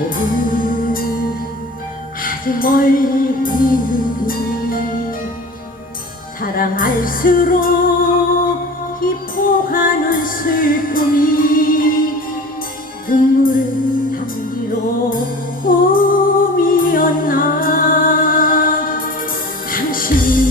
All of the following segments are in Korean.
좋은 아주 멀리 있는 사랑할수록 기포하는 슬픔이 눈물을 담기로 꿈이었나 당신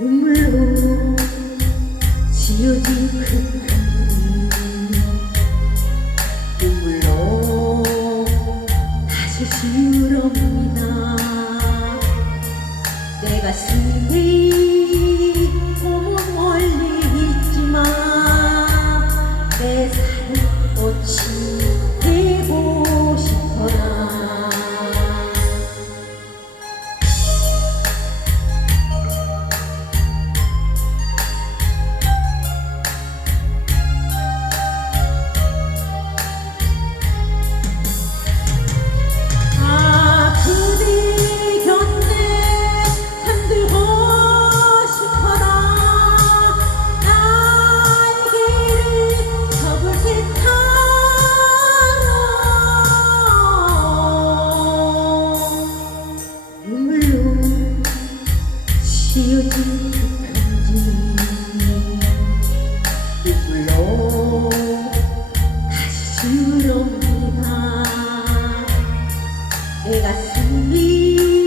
눈물로 지어진 그 눈물로 다시 지우렵니다. 내 가슴이 입으로 다시 주옵니다. 내 가슴이